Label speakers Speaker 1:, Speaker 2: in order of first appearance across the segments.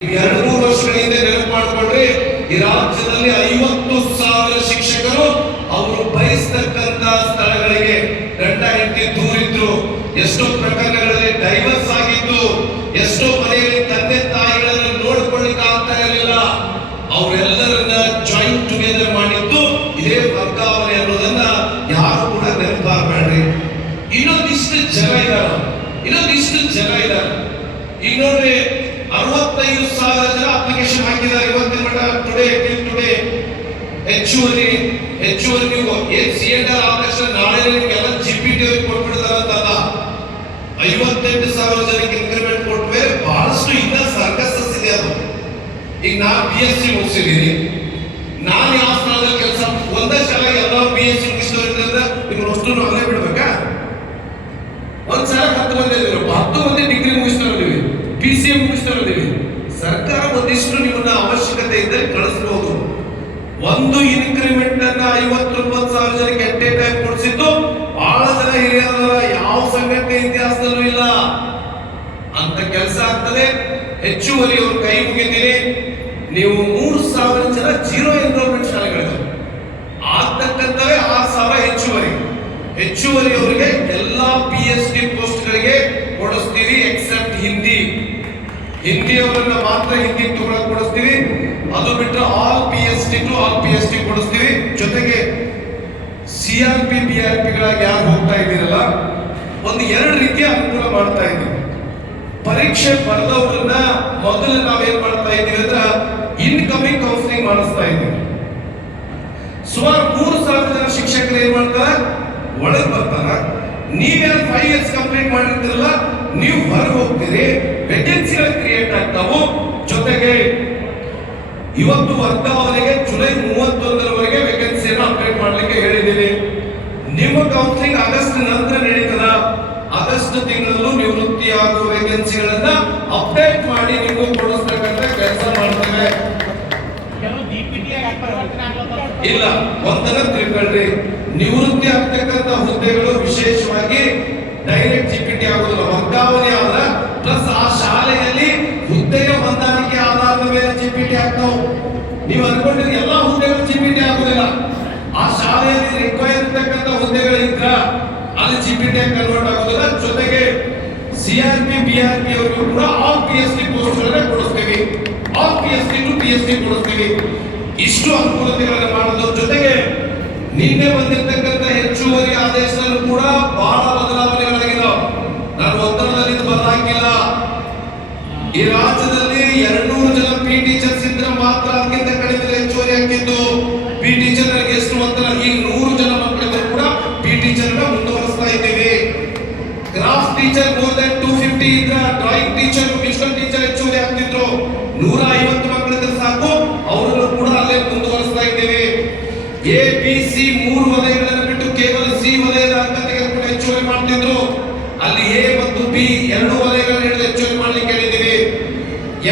Speaker 1: ಎರಡು ಮೂರು ವರ್ಷಗಳ ಹಿಂದೆ ನೆನಪು ಮಾಡಿಕೊಂಡ್ರೆ ಈ ರಾಜ್ಯದಲ್ಲಿ ಐವತ್ತು ಸಾವಿರ ಶಿಕ್ಷಕರು ಅವರು ಬಯಸ್ತಕ್ಕಂತ ಸ್ಥಳಗಳಿಗೆ ಗಂಡ ಹೆಂಡತಿ ದೂರಿದ್ರು. ಎಷ್ಟೋ ಪ್ರಕರಣಗಳಲ್ಲಿ ಡೈವರ್ಸ್ ಆಗಿತ್ತು ಎಷ್ಟೋ ಮನೆಯಲ್ಲಿ ತಂದೆ ತಾಯಿಗಳನ್ನ ನೋಡ್ಕೊಳ್ಳಿಕ್ಕೆ ಆಗ್ತಾ ಇರಲಿಲ್ಲ. ಅವರೆಲ್ಲರನ್ನ ಜಾಯಿಂಟ್ ಟುಗೆದರ್ ಮಾಡಿದ್ದು ಇದೇ ವರ್ಗಾವಣೆ ಅನ್ನೋದನ್ನ ಯಾರು ಕೂಡ ನೆನಪಾಗಬೇಡ್ರಿ. ಇನ್ನೊಂದಿಷ್ಟು ಜನ ಇದಾರ. ಇನ್ನೊಂದಿಷ್ಟು ಜನ ಇದ್ದಾರೆ ಈಗ ಅರವತ್ತೈದು ಸಾವಿರ ಜನ ಅಪ್ಲಿಕೇಶನ್ ಹಾಕಿದ್ದಾರೆ ಇವತ್ತಿನ ಮಟ್ಟ. ಟುಡೇ ಟಿಲ್ ಟುಡೇ ಹೆಚ್ಚುವರಿ ಹೆಚ್ಚುವರಿ ನೀವು ಏನ್ ಸಿ ಎನ್ ಆರ್ ಆದ ತಕ್ಷಣ ನಾಳೆ ನಿಮಗೆಲ್ಲ ಜಿ ಪಿ ಟಿ ಅವ್ರಿಗೆ ಕೊಟ್ಬಿಡ್ತಾರಂತಲ್ಲ ಐವತ್ತೆಂಟು ಸಾವಿರ ಜನಕ್ಕೆ ಇನ್ಕ್ರಿಮೆಂಟ್ ಕೊಟ್ವೆ ಬಹಳಷ್ಟು ಇನ್ನ ಸರ್ಕಸಸ್ ಇದೆ ಅದು. ಈಗ ನಾನು ಬಿ ಎಸ್ ಸಿ ಮುಗಿಸಿದ್ದೀನಿ ನಾನು ಯಾವ ಸ್ಥಳದಲ್ಲಿ ಕೆಲಸ ಒಂದೇ ಸಲ ಎಲ್ಲ ಬಿ ಎಸ್ ಸಿ ಮುಗಿಸಿದ್ರಿಂದ ನಿಮ್ಗೆ ಅಷ್ಟು ಅಲ್ಲೇ ಬಿಡ್ಬೇಕಾ ಒಂದ್ ಸಲ ಹತ್ತು ಮಂದಿ ಇದ್ದೀರಪ್ಪ ಹತ್ತು ಮಂದಿ ಡಿಗ್ರಿ ಮುಗಿಸ್ತಾ ಇದ್ದೀವಿ ಪಿ ಸಿ ಎಂ ಮುಗಿಸ್ತಾ ಇದ್ದೀವಿ ಸರ್ಕಾರ ಒಂದಿಷ್ಟು ನಿಮ್ಮನ್ನ ಅವಶ್ಯಕತೆ ಇದ್ದರೆ ಕಳಿಸಬಹುದು ಒಂದು ಇನ್ಕ್ರಿಮೆಂಟ್ ಅನ್ನ ಐವತ್ತೊಂಬತ್ತು ಸಾವಿರ ಜನಕ್ಕೆ ಎಟ್ ಟೈಮ್ ಕೊಡಿಸಿದ್ದು, ಬಹಳ ಜನ ಹಿರಿಯರ ಯಾವ ಸಂಘಟನೆ ಇತಿಹಾಸದಲ್ಲೂ ಇಲ್ಲ. ಅಂತ ಕೆಲಸ ಆಗ್ತದೆ. ಹೆಚ್ಚುವರಿ ಅವ್ರ ಕೈ ಮುಗಿತೀನಿ. ನೀವು ಮೂರು ಸಾವಿರ ಜನ ಜೀರೋ ಎನ್ರೋಲ್ಮೆಂಟ್ ಶಾಲೆಗಳಿದಾವೆ. ಆಗ್ತಕ್ಕಂಥವೇ ಆರು ಸಾವಿರ ಹೆಚ್ಚುವರಿ. ಹೆಚ್ಚುವರಿ ಅವರಿಗೆ ಎಲ್ಲಾ ಪಿ ಎಚ್ ಡಿ ಪೋಸ್ಟ್ಗಳಿಗೆ ಕೊಡಿಸ್ತೀವಿ ಎಕ್ಸೆಪ್ಟ್ ಹಿಂದಿ ಹಿಂದಿ ಅವರನ್ನ ಮಾತ್ರ ಹಿಂದಿ ತಗೊಳಕ್ ಕೊಡಿಸ್ತೀವಿ. ಅದು ಬಿಟ್ಟರೆ all P S T to all P S T ಕೊಡಿಸ್ತೀವಿ. ಜೊತೆಗೆ C R P B R ಪಿಗಳಾಗಿ ಯಾರು ಹೋಗ್ತಾ ಇದ್ದೀರಲ್ಲ, ಒಂದು ಎರಡು ರೀತಿಯ ಅನುಕೂಲ ಮಾಡ್ತಾ ಇದ್ದೀವಿ. ಪರೀಕ್ಷೆ ಬರೆದವ್ರನ್ನ ಮೊದಲು ನಾವೇನ್ ಮಾಡ್ತಾ ಇದ್ದೀವಿ ಅಂದ್ರೆ ಇನ್ಕಮಿಂಗ್ ಕೌನ್ಸಿಲಿಂಗ್ ಮಾಡಿಸ್ತಾ ಇದ್ದೀವಿ. ಸುಮಾರು ಮೂರು ಸಾವಿರ ಜನ ಶಿಕ್ಷಕರು ಏನ್ ಮಾಡ್ತಾರ? ಒಳಗೆ ಬರ್ತಾರ. ನೀವೇನು ಫೈವ್ ಇಯರ್ಸ್ ಕಂಪ್ಲೀಟ್ ಮಾಡಿರ್ತಿರಲ್ಲ, ನೀವು ಹೊರಗೆ ಹೋಗ್ತೀರಿ ವೇಕೆನ್ಸಿಗಳು ಕ್ರಿಯೇಟ್ ಆಗ್ತಾವು ಜೊತೆಗೆ ಇವತ್ತು ವರ್ಗಾವಣೆಗೆ ಜುಲೈ ಮೂವತ್ತೊಂದರವರೆಗೆ ವೇಕೆನ್ಸಿಯನ್ನು ಅಪ್ಡೇಟ್ ಮಾಡಲಿಕ್ಕೆ ಹೇಳಿದ್ದೀನಿ. ನಿಮ್ಮ ಕೌನ್ಸಿಲಿಂಗ್ ಆಗಸ್ಟ್ ನಂತರ ನಡೀತದ. ಆಗಸ್ಟ್ ತಿಂಗಳಲ್ಲೂ ನಿವೃತ್ತಿ ಆಗುವ ವೇಕೆನ್ಸಿಗಳನ್ನ ಅಪ್ಡೇಟ್ ಮಾಡಿ ನೀವು ಕೊಡಿಸ್ತಕ್ಕಂಥ ಕೆಲಸ ಮಾಡ್ತೇವೆ. ಇಲ್ಲ ಒಂದನ ತಿಳ್ಕೊಳ್ರಿ. ನಿವೃತ್ತಿ ಆಗ್ತಕ್ಕಂಥ ಹುದ್ದೆಗಳು ವಿಶೇಷವಾಗಿ ಡೈರೆಕ್ಟ್ ಜಿಪಿಟಿ ಆಗುದಿಲ್ಲ. ವರ್ಗಾವಣೆ ಆದ್ರೆ ಪ್ಲಸ್ ಆ ಶಾಲೆಯಲ್ಲಿ ಹುದ್ದೆಯ ಹೊಂದಾಣಿಕೆ ಆಧಾರದ ಮೇಲೆ ಜಿಪಿಟಿ ಆಗ್ತಾವು. ನೀವು ಅನ್ಕೊಂಡಿದ್ರೆ ಎಲ್ಲಾ ಹುದ್ದೆಗಳು ಜಿಪಿಟಿ ಆಗುದಿಲ್ಲ. ಆ ಶಾಲೆಯಲ್ಲಿ ರಿಕ್ವೈರ್ ಇರ್ತಕ್ಕಂಥ ಹುದ್ದೆಗಳು ಇದ್ರ ಅಲ್ಲಿ ಜಿಪಿಟಿ ಕನ್ವರ್ಟ್ ಆಗುದಿಲ್ಲ. ಜೊತೆಗೆ ಸಿಆರ್ಪಿ ಬಿಆರ್ಪಿ ಅವರಿಗೂ ಕೂಡ ಆಫ್ ಪಿ ಎಸ್ ಟಿ ಪೋಸ್ಟ್ಗಳನ್ನ ಕೊಡಿಸ್ತೀವಿ. Of P S T to P S T ಕೊಡಿಸ್ತೀವಿ. ಇಷ್ಟು ಅನುಕೂಲತೆಗಳನ್ನು ಮಾಡೋದ್ರ ಜೊತೆಗೆ ನಿನ್ನೆ ಬಂದಿರತಕ್ಕಂಥ ಹೆಚ್ಚುವರಿ ಆದೇಶದಲ್ಲೂ ಕೂಡ ಬಹಳ ಬದಲಾವಣೆಗಳಾಗಿದ್ದಾವೆ ನಾನು ಒತ್ತಡದಲ್ಲಿ ಬದಲಾಗಿಲ್ಲ ಈ ರಾಜ್ಯದಲ್ಲಿ ಎರಡ್ನೂರು ಜನ P teachers craft teacher more than two fifty ಇದ್ರ ಡ್ರಾಯಿಂಗ್ ಟೀಚರ್ ಮ್ಯೂಸಿಕಲ್ ಟೀಚರ್ ಹೆಚ್ಚುವರಿ ಆಗ್ತಿದ್ರು. ನೂರ ಐವತ್ತು ಮಕ್ಕಳಿದ್ರೆ ಸಾಕು, ಅವರನ್ನು ಕೂಡ ಅಲ್ಲೇ ಮುಂದುವರಿಸ್ತಾ ಇದ್ದೇವೆ. ಎ ಬಿ ಸಿ ಮೂರು ವಲಯಗಳನ್ನು ಬಿಟ್ಟು ಕೇವಲ ಸಿ ವಲಯದ ಅಂಕ ತೆಗೆದುಕೊಂಡು ಹೆಚ್ಚುವರಿ ಮಾಡ್ತಿದ್ರು. ಅಲ್ಲಿ ಎ ಮತ್ತು ಬಿ ಎರಡು ವಲಯಗಳನ್ನು ಹಿಡಿದು ಹೆಚ್ಚುವರಿ ಮಾಡ್ಲಿಕ್ಕೆ ಹೇಳಿದ್ದೀವಿ.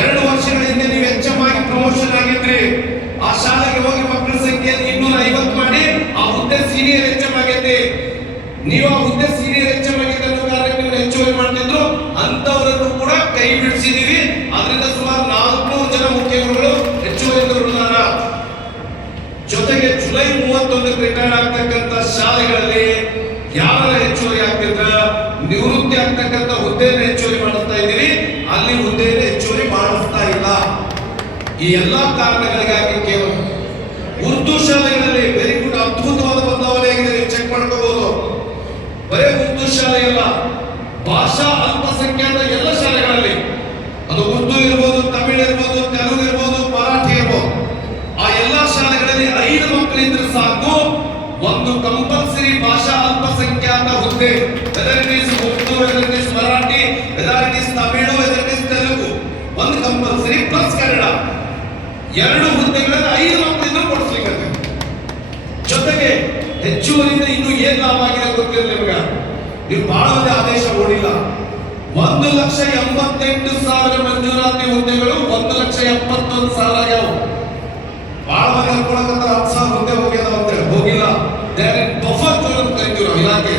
Speaker 1: ಎರಡು ವರ್ಷಗಳ ಹಿಂದೆ ನೀವು ಹೆಚ್ಚಮಾಗಿ ಪ್ರಮೋಷನ್ ಆಗಿದ್ರಿ, ಆ ಶಾಲೆಗೆ ಹೋಗಿ ಮಕ್ಕಳ ಸಂಖ್ಯೆ ಇನ್ನೂರ ಐವತ್ತು ಮಾಡಿ, ಆ ಹುದ್ದೆ ಸೀನಿಯರ್ ಹೆಚ್ಚಮಾಗೈತಿ ನೀವು ಆ ಹುದ್ದೆ ಕೈ ಅದರಿಂದ ಸುಮಾರು ನಾಲ್ಕುನೂರು ಜನ ಮುಖ್ಯಗಳು ಹೆಚ್ಚುವರಿ ಜೊತೆಗೆ ಜುಲೈ ಮೂವತ್ತೊಂದಕ್ಕೆ ರಿಟೈರ್ಡ್ ಆಗ್ತಕ್ಕಂಥ ಶಾಲೆಗಳಲ್ಲಿ ಯಾರ ಹೆಚ್ಚುವರಿ ಆಗ್ತಿದ್ರ? ನಿವೃತ್ತಿ ಆಗ್ತಕ್ಕಂಥ ಹುದ್ದೆಯನ್ನು ಹೆಚ್ಚುವರಿ ಮಾಡಿಸ್ತಾ ಇದ್ದೀವಿ ಅಲ್ಲಿ ಹುದ್ದೆಯನ್ನು ಹೆಚ್ಚುವರಿ ಮಾಡಿಸ್ತಾ ಇಲ್ಲ. ಈ ಎಲ್ಲಾ ಕಾರಣಗಳಿಗಾಗಿ ಕೇವಲ ಉರ್ದು ಶಾಲೆಗಳಲ್ಲಿ ವೆರಿ ಗುಡ್, ಅದ್ಭುತವಾದ ಬದಲಾವಣೆ ಆಗಿದೆ ನೀವು ಚೆಕ್ ಮಾಡ್ಕೋಬಹುದು ಬರೇ ಉರ್ದು ಶಾಲೆ ಅಲ್ಲ ಭಾಷಾ ಅಲ್ಪಸಂಖ್ಯಾತ ಎಲ್ಲ ಶಾಲೆಗಳಲ್ಲಿ ಅದು ಉರ್ದು ಇರ್ಬೋದು ತಮಿಳ್ ಇರ್ಬೋದು ತೆಲುಗು ಇರ್ಬೋದು ಮರಾಠಿ ಇರ್ಬೋದು ಆ ಎಲ್ಲಾ ಶಾಲೆಗಳಲ್ಲಿ ಐದು ಮಕ್ಕಳಿದ್ರೆ ಸಾಕು. ಒಂದು ಕಂಪಲ್ಸರಿ ಭಾಷಾ ಅಲ್ಪಸಂಖ್ಯಾತ ಹುದ್ದೆ. Marathi whether it is Tamil Telugu. ಒಂದು ಕಂಪಲ್ಸರಿ ಪ್ಲಸ್ ಕನ್ನಡ. ಎರಡು ಹುದ್ದೆಗಳಲ್ಲಿ ಐದು ಮಕ್ಕಳಿಂದ ಕೊಡಿಸ್ಲಿಕ್ಕೆ. ಜೊತೆಗೆ ಹೆಚ್ಚುವರಿಯಿಂದ ಇನ್ನು ಏನ್ ಲಾಭ ಆಗಿದೆ ಗೊತ್ತಿಲ್ಲ ನಿಮಗೆ. ನೀವು ಬಹಳ ಮಂದಿ ಆದೇಶ ಓಡಿಲ್ಲ. ಒಂದು ಲಕ್ಷ ಎಂಬತ್ತೆಂಟು ಸಾವಿರ ಮಂಜೂರಾತಿ ಹುದ್ದೆಗಳು, ಒಂದು ಲಕ್ಷ ಎಪ್ಪತ್ತೊಂದು ಸಾವಿರ ಆಗ್ಯಾವ. ಬಹಳ ಮಂದಿ ಅನ್ಕೊಳಕಂತ ಹತ್ತು ಸಾವಿರ ಮುಂದೆ ಹೋಗ್ಯದ ಅಂತೇಳಿ ಹೋಗಿಲ್ಲ ದೇರ್ ಇನ್ ಬಫರ್ ಜೋನ್ ಅಂತ ಕರಿತೀವಿ ನಾವು ಇಲಾಖೆ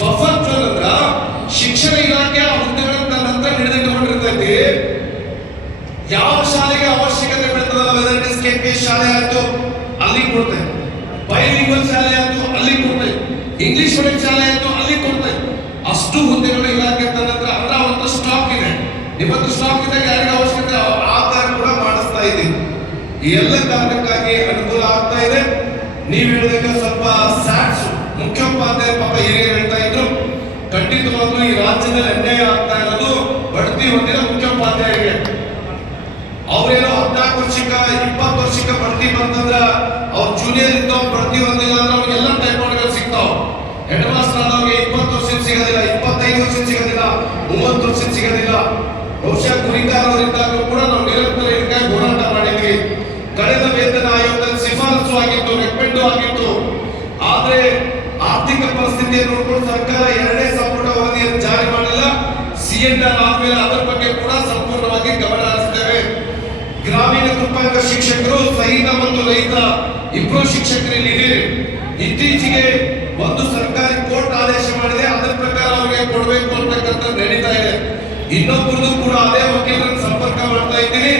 Speaker 1: ಬಫರ್ ಜೋನ್ ಅಂದ್ರ ಶಿಕ್ಷಣ ಇಲಾಖೆ ಆ ಹುದ್ದೆಗಳನ್ನ ನಂತರ ಹಿಡಿದಿಟ್ಟುಕೊಂಡಿರ್ತೈತಿ ಯಾವ ಶಾಲೆಗೆ ಅವಶ್ಯಕತೆ ಬೀಳ್ತದಲ್ಲ ವೆದರ್ ಇಟ್ ಇಸ್ ಕೆ ಶಾಲೆ ಆಯ್ತು ಅಲ್ಲಿ ಕೊಡ್ತೆ. ಬೈಲಿಂಗ್ವಲ್ ಶಾಲೆ ಆಯ್ತು ಅಲ್ಲಿ ಕೊಡ್ತೆ ಇಂಗ್ಲಿಷ್ ಮೀಡಿಯಂ ಶಾಲೆ ಆಯ್ತು ಅಲ್ಲಿ ಕೊಡ್ತೆ ಅಷ್ಟು ಹುದ್ದೆಗಳು ಇಲಾಖೆ ಅಂತ ನಂತರ ಅಂದ್ರೆ ಅವತ್ತು ಸ್ಟಾಕ್ ಇದೆ. ಇವತ್ತು ಸ್ಟಾಕ್ ಇದ್ದಾಗ ಯಾರಿಗೆ ಅವಶ್ಯಕತೆ ಆ- ಆ ತರ ಕೂಡ ಮಾಡಿಸ್ತಾ ಇದ್ದೀವಿ ಈ ಎಲ್ಲ ಕಾರಣಕ್ಕಾಗಿ ಅನುಕೂಲ ಆಗ್ತಾ ಇದೆ. ನೀವು ಹೇಳಿದಾಗ ಸ್ವಲ್ಪ ಸ್ಯಾಟ್ಸ್ ಮುಖ್ಯೋಪಾಧ್ಯಾಯ ಪಾಪ ಹಿರಿಯರು ಹೇಳ್ತಾ ಇದ್ರು. ಖಂಡಿತವಾಗ್ಲೂ ಈ ರಾಜ್ಯದಲ್ಲಿ ಅನ್ಯಾಯ ಆಗ್ತಾ ಇರೋದು ಬಡ್ತಿ ಹೊಂದಿದ ಮುಖ್ಯೋಪಾಧ್ಯಾಯರಿಗೆ ಅವ್ರೇನೋ ಹದಿನಾಲ್ಕು ವರ್ಷಕ್ಕ, ಇಪ್ಪತ್ತು ವರ್ಷಕ್ಕ ಬಡ್ತಿ ಬಂತಂದ್ರ ಅವ್ರ ಜೂನಿಯರ್ ಇದ್ದವ್ ಬಡ್ತಿ ಹೊಂದಿಲ್ಲ ಅಂದ್ರೆ ಅವ್ರಿಗೆಲ್ಲ ಟೈಪಾಡ್ಗಳು ಸಿಗ್ತಾವ್. ಹೆಡ್ ಮಾಸ್ಟರ್ ಆದವ್ರಿಗೆ ಇಪ್ಪತ್ತು ವರ್ಷ ಸಿಗೋದಿಲ್ಲ, ಇಪ್ಪತ್ತೈದು ವರ್ಷ ಸಿಗೋದಿಲ್ಲ, ಮೂವತ್ತು ವರ್ಷ ಸಿಗೋದಿಲ್ಲ. ಬಹುಶಃ ಗುರಿಕಾರ ನೋಡ್ಕೊಂಡು ಸರ್ಕಾರ ಎರಡನೇ ಸಂಪುಟ ಅವಧಿಯನ್ನು ಜಾರಿ ಮಾಡಿಲ್ಲ. ಸಿಎನ್ಆರ್ ಆದ್ಮೇಲೆ ಅದರ ಬಗ್ಗೆ ಕೂಡ ಸಂಪೂರ್ಣವಾಗಿ ಗಮನ ಹರಿಸ್ತೇವೆ ಗ್ರಾಮೀಣ ಕೃಪಾಂಗ ಶಿಕ್ಷಕರು, ಸಹಿತ ಮತ್ತು ರೈತ ಇಬ್ಬರು ಶಿಕ್ಷಕರು ಇಲ್ಲಿ ಇತ್ತೀಚೆಗೆ ಒಂದು ಸರ್ಕಾರಿ ಕೋರ್ಟ್ ಆದೇಶ ಮಾಡಿದೆ. ಅದರ ಪ್ರಕಾರ ಅವರಿಗೆ ಕೊಡಬೇಕು ಅಂತಕ್ಕಂಥದ್ದು ನಡೀತಾ ಇದೆ. ಇನ್ನೊಬ್ಬರದು ಕೂಡ ಅದೇ ವಕೀಲರನ್ನು ಸಂಪರ್ಕ ಮಾಡ್ತಾ ಇದ್ದೀನಿ.